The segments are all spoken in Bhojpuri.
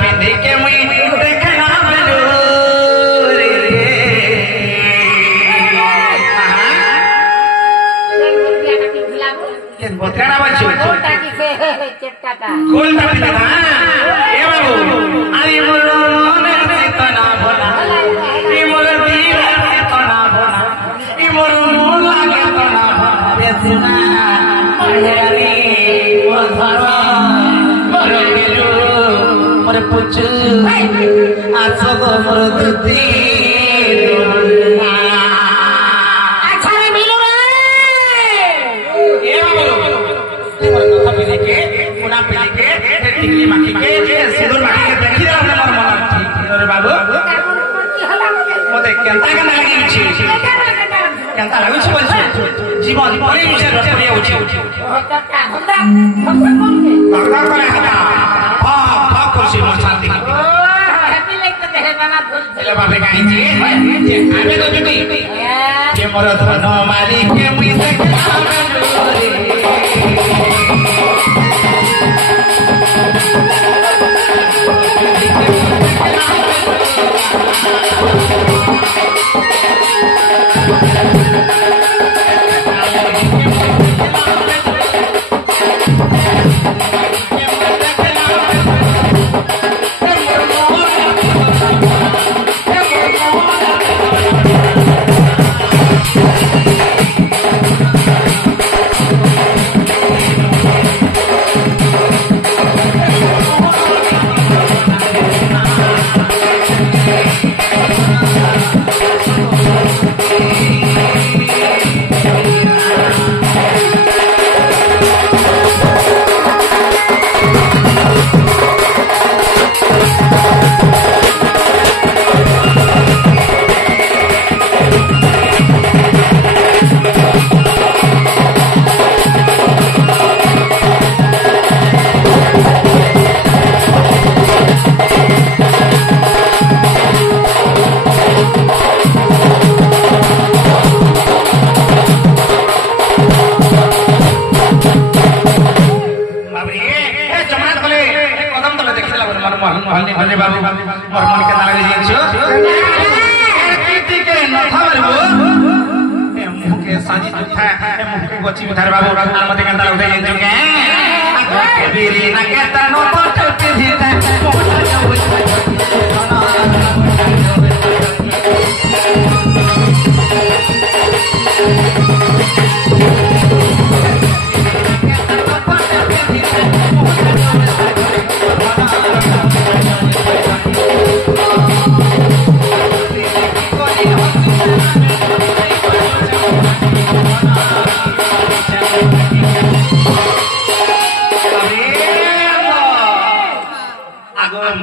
पिंधे के मुई देखना बेलो रे केन बोतरा बच्चो कोलटा की से चटकाटा कोलटा पिंधे ना ए बाबू आई मोरो ने तना भला ई मोर दिल से तना भला ई मोर मोर लागे तना भला बेसना महेरी मोधरा मोर गेलो मोर पुचु आसो गो मोर दुती टिकली माखी के सिंदूर माखी के देखि रहले मोर मन ठीक रे बाबू मते केनता के लागि छी केनता लागु छी बोलछ जीवन परि विषय रटले उठी भगवान करे हटा हां खुशी मोर शांति हैप्पी लाइक तो देहे बाबा भूल चले बाबे काई छी आबे तो जुटी के मोर धन मालिक के मुई देखा हल्ने बाबू मोर मन के नाले जियो कीर्ति के न थरबो ए मुह के साजी जुथा ए मुह के गोची उधार बाबू आर मते के नाले उधे जियो के बीरी ना के तनो पट के धीता मोटा जाऊ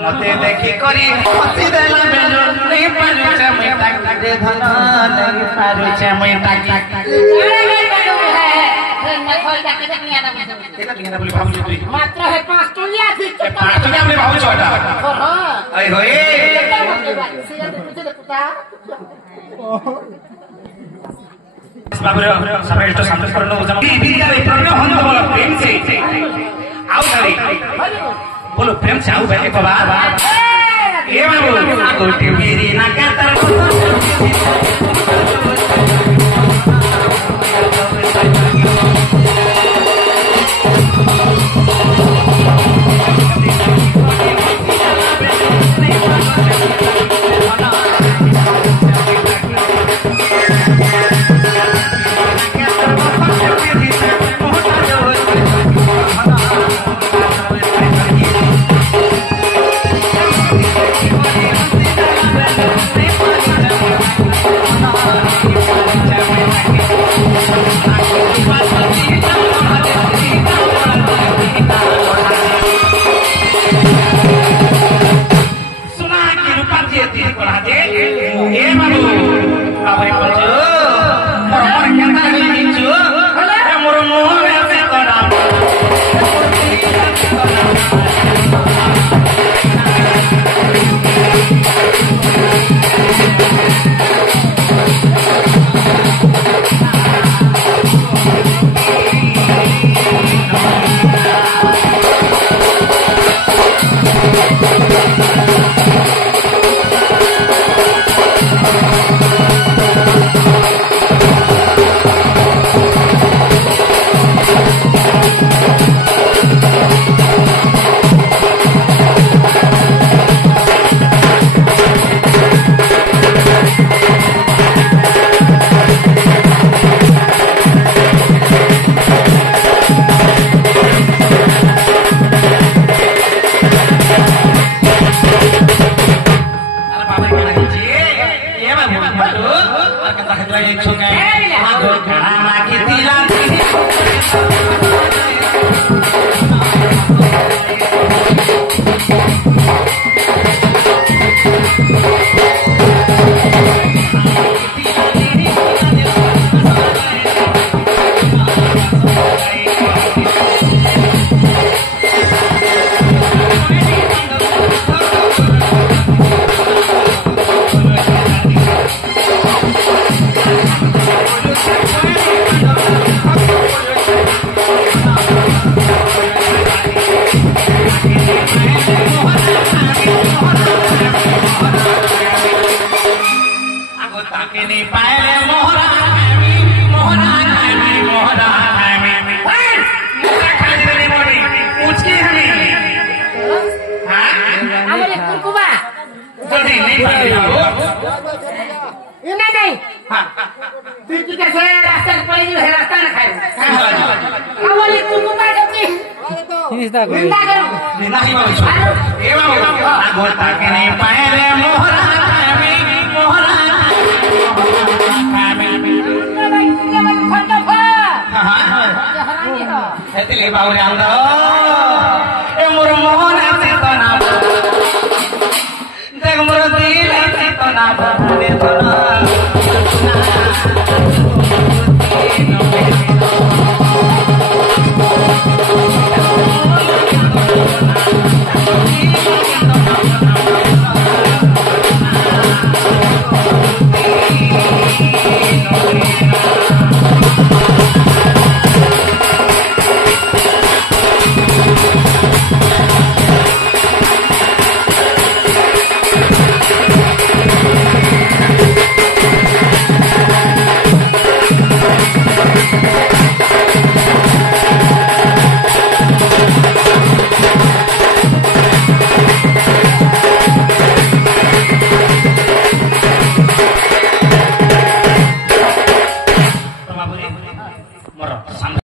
मते देखि करी हसी देला बेलो नहीं पारु छे मैं टाक दे धन नहीं पारु छे मैं टाक बोली भाऊ जी मात्र है 5 टोलिया थी 5 टोलिया बोली भाऊ छोटा अरे होए बाबू समय तो संतोष करनो जब बीजा रे प्रेम हंत बोला प्रेम से आओ धरी बोलो प्रेम से आओ बैठे बाबा ये बाबू गोटी मेरी ना करता